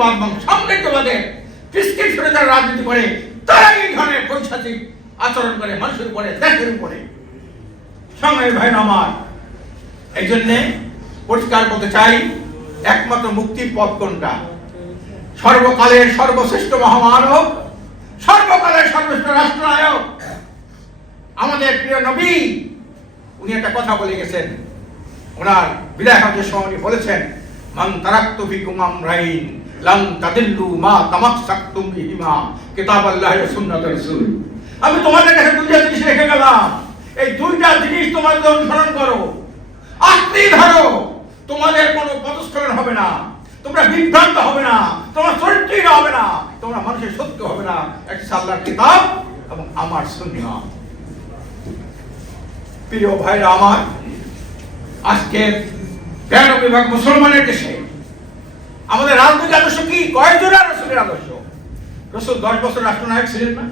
আধিপত্যবাদ এবং সাম্রাজ্যবাদের প্রেসক্রিপশনে যারা রাজনীতি করে তারা এই ধরনের পৈশাচিক আচরণ করে মানুষের উপরে, দেশের উপরে। সংগ্রামী ভাই আমার, এই জন্যে পরিষ্কার বলতে চাই, একমাত্র মুক্তির পথ কোনটা? সর্বকালের সর্বশ্রেষ্ঠ মহামানব, সর্বকালের সর্বশ্রেষ্ঠ রাষ্ট্রনায়ক আমাদের প্রিয় নবী, উনি একটা কথা বলে গেছেন। ওনার বিদায় হজের সময় উনি বলেছেন, মান তারাক্তু ফিকুম আমরাইন লাম তাদিল্লু মা তামাসসাকতুম বিহিমা কিতাবাল্লাহি ওয়া সুন্নাতুর রাসূল। আমি তোমাদের কাছে দুইটা জিনিস রেখে গেলাম, এই দুইটা জিনিস তোমাদের অনুসরণ করো, আঁকড়ে ধরো, তোমাদের কোনো পদস্খলন হবে না, তোমরা বিভ্রান্ত হবে না, তোমরা চরিত্রহীন হবে না, তোমরা মানুষের সত্য হবে না। একটা আল্লাহর কিতাব এবং আমার সুন্নাহ। প্রিয় ভাইরা আমার, আজকে 93 ভাগ মুসলমানের দেশে আমাদের রাজনৈতিক আদর্শ কি? কয়েকজন রাসূলের আদর্শ। রাসূল 10 বছর রাষ্ট্রনায়ক ছিলেন না?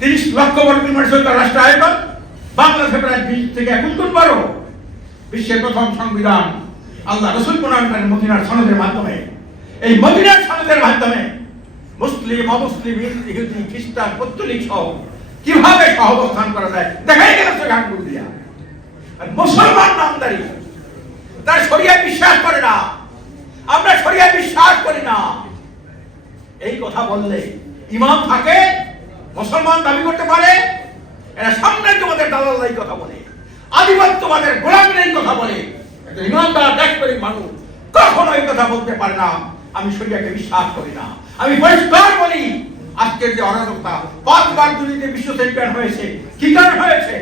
30 লক্ষ বর্গ কিলোমিটার তার রাষ্ট্র আয়তন, বাংলাদেশে প্রায় 20 থেকে 21 গুণ বড়। বিশ্বের প্রথম সংবিধান আল্লাহ রাসূল প্রণয়ন করেন মদিনার সনদের মাধ্যমে। এই মদিনার সনদের মাধ্যমে মুসলিম, অমুসলিম, ইহুদি, খ্রিস্টান, পৌত্তলিক সহ কিভাবে সহাবস্থান করা যায় দেখাই গেল গানগুলো দিয়া। আর মুসলমান নামদারি তার শরিয়া বিশ্বাস করে না, আমরা শরিয়া বিশ্বাস করি না। এই কথা বললে ইমাম থাকে, মুসলমান দাবি করতে পারে, এরা সাম্রাজ্যবাদের দালাল এই কথা বলে, আধিপত্যবাদের গোলামের এই কথা বলে। একটা ইমানদার দেশপ্রেমিক মানুষ কখনো এই কথা বলতে পারে না আমি শরিয়াকে বিশ্বাস করি না। আমি পরিষ্কার বলি, আজকের যে অরাজকতা, 5 বার দুনিয়াতে বিশ্ব চ্যাম্পিয়ন হয়েছে, কি কারণে হয়েছে?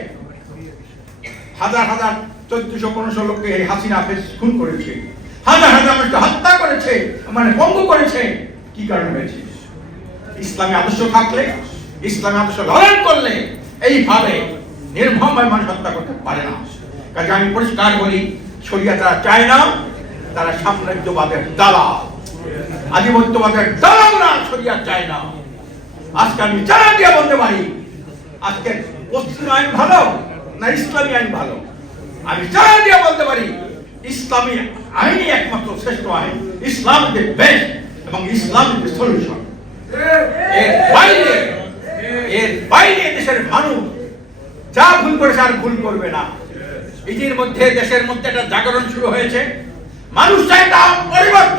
হাজার হাজার 1400-1500 লোককে হাসিনা খুন করেছে, হাজার হাজার মানুষকে হত্যা করেছে, মানে পঙ্গু করেছে। কি কারণে হয়েছে? ইসলামী আদর্শ থাকলে, ইসলামী আদর্শ লালন করলে এইভাবে নির্মমভাবে মানুষ হত্যা করতে পারে না। কাজে আমি পরিষ্কার বলি, শরিয়া তারা চায় না, তারা সাম্রাজ্যবাদের দালাল, আধিপত্যবাদের দালাল না, শরিয়া চায় না। আজকে আমি জানা দিয়ে বলতে পারি, আজকে পশ্চিম আইন ভালো না ইসলামী আইন ভালো? আমি জানা দিয়ে বলতে পারি, ইসলামী আইনই একমাত্র শ্রেষ্ঠ আইন, ইসলাম ইজ দ্য বেস্ট এবং ইসলাম ইজ দ্য সলিউশন। এর বাইরে দেশের মানুষ যা ভুল করেছে আর ভুল করবে না। এটির মধ্যে দেশের মধ্যে একটা জাগরণ শুরু হয়েছে, মানুষ চায় তা পরিবর্তন